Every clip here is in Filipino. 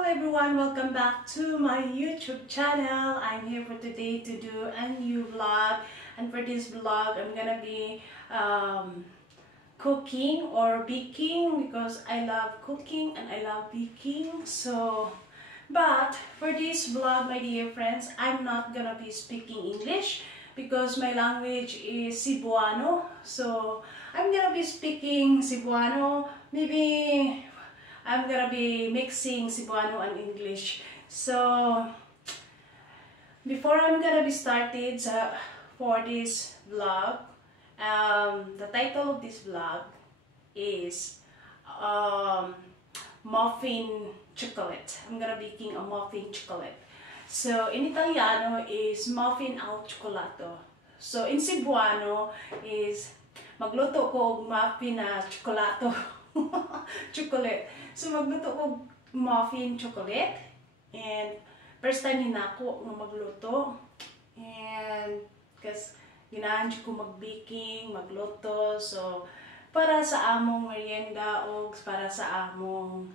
Hello everyone, welcome back to my YouTube channel. I'm here for today to do a new vlog, and for this vlog I'm gonna be cooking or baking because I love cooking and I love baking. But for this vlog, my dear friends, I'm not gonna be speaking English because my language is Cebuano. So I'm gonna be speaking Cebuano. Maybe I'm gonna be mixing Cebuano and English. So before I'm gonna be started for this vlog, the title of this vlog is muffin chocolate. I'm gonna be baking a muffin chocolate. So in Italiano is muffin al cioccolato. So in Cebuano is magluto ko muffin na cioccolato. Chocolate. So magluto ko muffin chocolate, and first time din ako nga magluto, and kasi ginahan ko mag-baking, magluto. So para sa among merienda o para sa among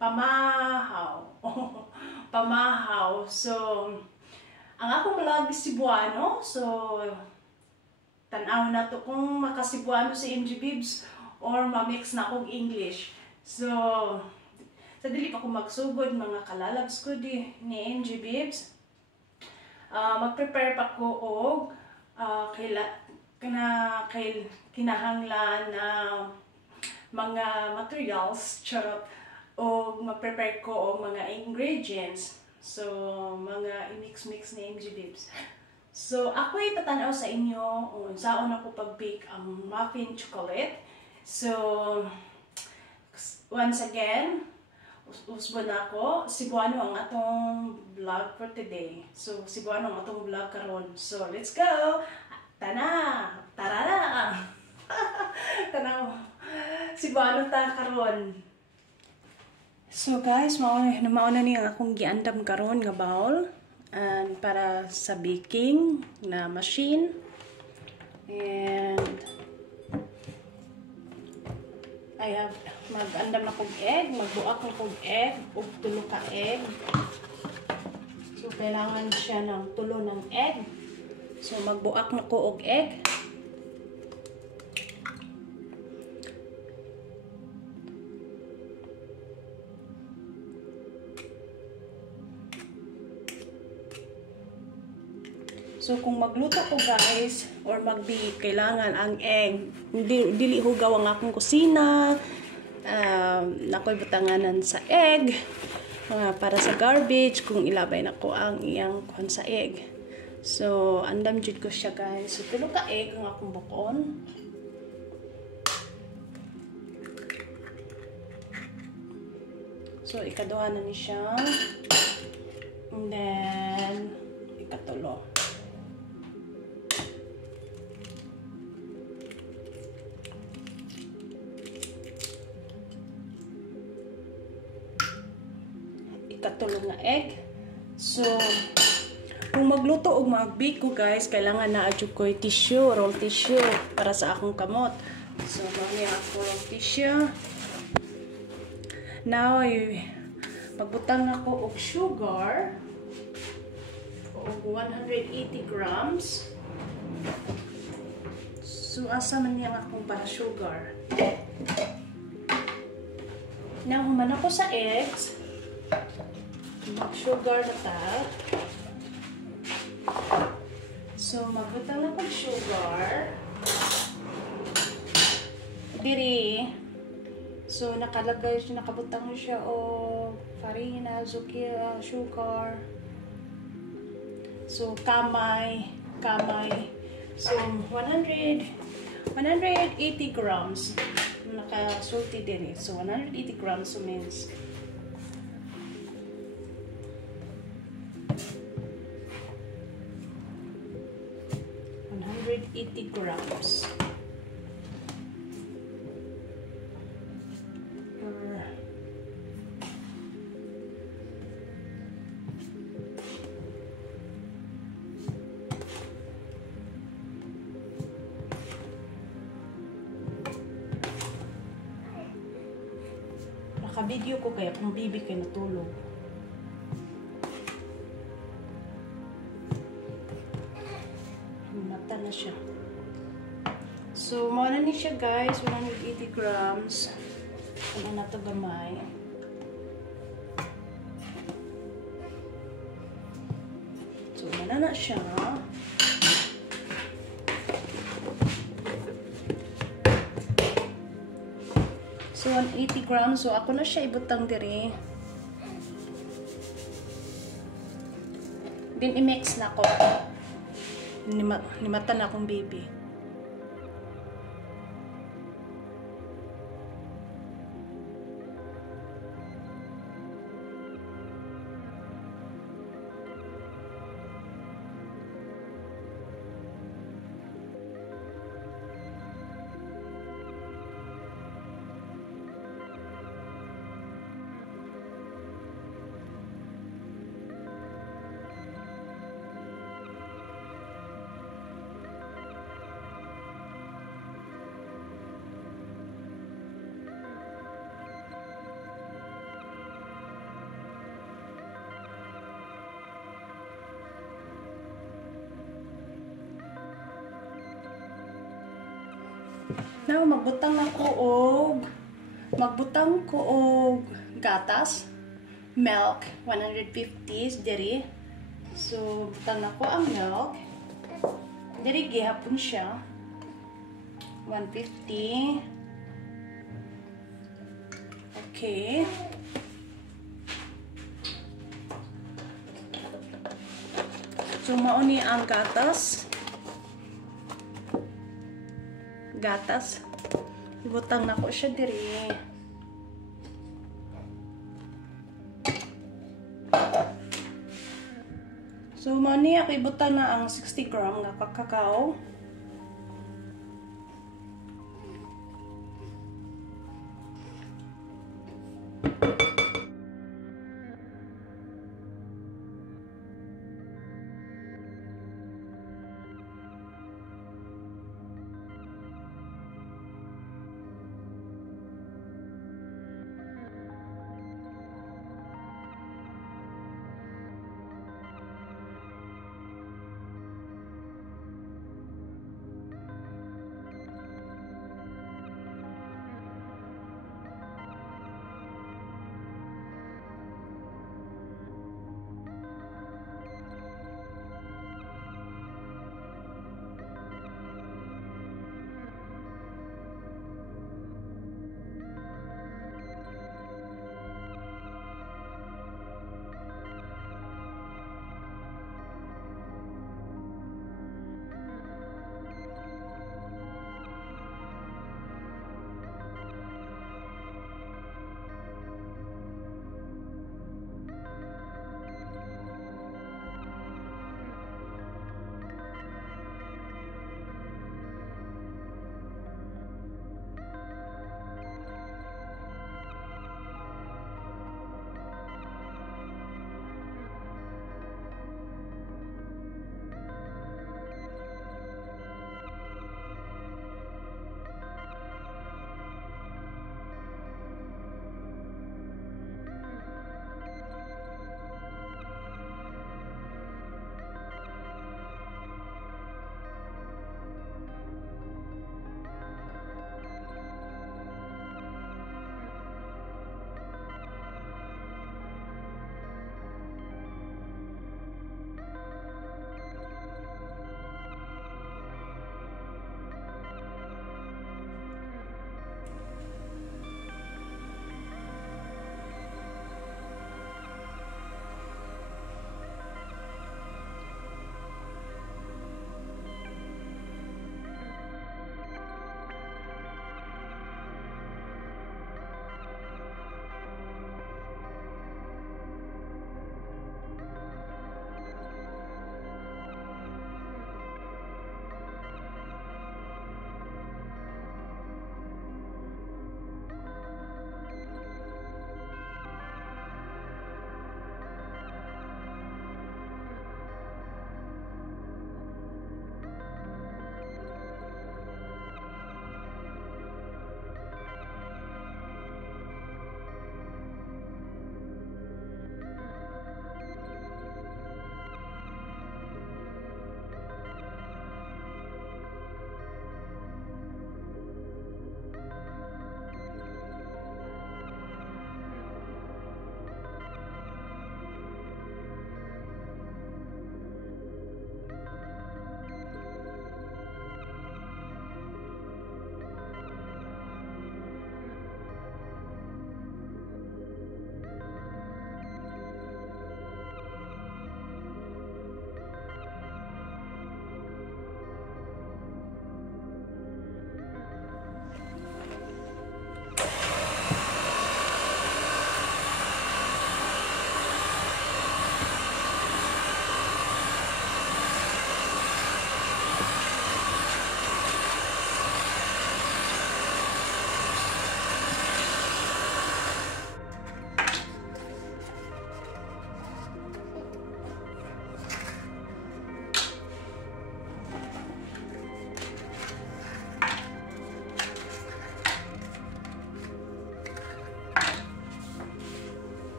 pamahaw. Pamahaw. So ang akong vlog is Cebuano. So tanaw na to kung maka-Cebuano si MG Bibs or ma-mix na akong English. So sa dili pa ko magsugod mga kalalabs ko ni MG Bibs, mag-prepare pa ko og kinahanglan na mga materials, charot, o mag-prepare ko og mga ingredients. So mga i-mix ni MG Bibs. So ako ipatanaw sa inyo kung saan ako pag-bake ang muffin chocolate. So once again, usbo na ako. Cebuano ang atong vlog for today. So Cebuano ang atong vlog karon. So let's go. Tana, tarara. Tanaw. Cebuano ta karon. So guys, mauna ni ang akong giandam karon nga bowl, and para sa baking na machine. And I have mag-andam na kong egg, magbuak na kong egg, ug tulo ka egg. So kailangan siya ng tulo ng egg. So magbuak na ko og egg. So kung magluto ko guys or mag-bake, kailangan ang egg dili hugaw ang akong kusina. Nakoy butanganan sa egg para sa garbage kung ilabay na ko ang iyang kuhan sa egg. So andam jud ko siya guys. So tulo ka egg ang akong bukon. So ikaduha na ni siya. And then ikatulo. Katulong na egg. So kung magluto o mag-bake ko guys, kailangan na adyo ko tissue, roll tissue para sa akong kamot. So mami ako roll tissue. Now magbutang ako og sugar og 180 grams. So asa man yang akong para sugar. Now human ako sa eggs. Mag-sugar na ta. So, magbutang na kong sugar. Diri. So, nakabutang mo siya o farina, zucchini, sugar. So, kamay. So, 180 grams. Nakasulti din eh. So, 180 grams so means 180 grams. naka-video ko kaya kung bibi kayo natulog. Mata na siya. So, muna ni siya guys, 180 grams. Ano na ito gamay. So, muna na siya. So, 180 grams. So, ako na siya ibutang diri. Then, i-mix na ko. Nimata na akong baby. Now, magbutang ko og gatas, milk, 150 diri. So, butang na ko ang milk. Diri gihapon siya. 150. Okay. So, mauni ang gatas. Butang na ko siya diri. So, mani ako ibutang na ang 60 gram nga kakao.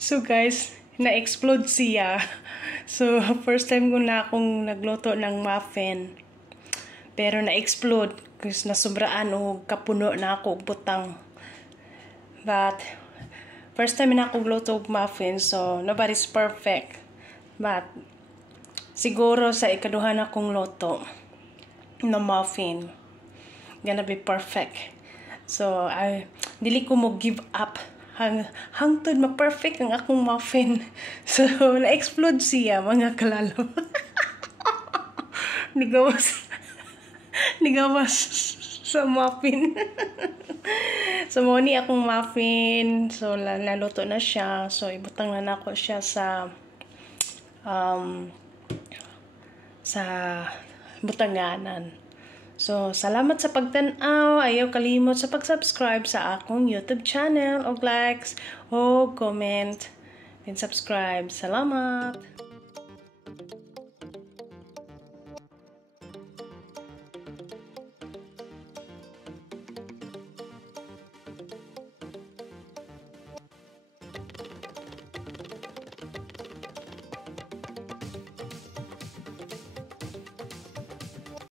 So guys, na-explode siya. So first time ko na akong nagluto ng muffin. Pero na-explode kasi nasubraan o kapuno na ako og butang. But first time na akong luto og muffin, so nobody's perfect. But siguro sa ikaduha na akong luto na muffin, gonna be perfect. So dili ko mo give up hangtod ma-perfect ang akong muffin. So, na-explode siya, mga kalalo. Nigawas sa muffin. So, muni akong muffin. So, naluto na siya. So, ibutang na ako siya sa butanganan. So, salamat sa pagtanaw. Ayaw kalimot sa pag-subscribe sa akong YouTube channel. O likes, o comment, and subscribe. Salamat!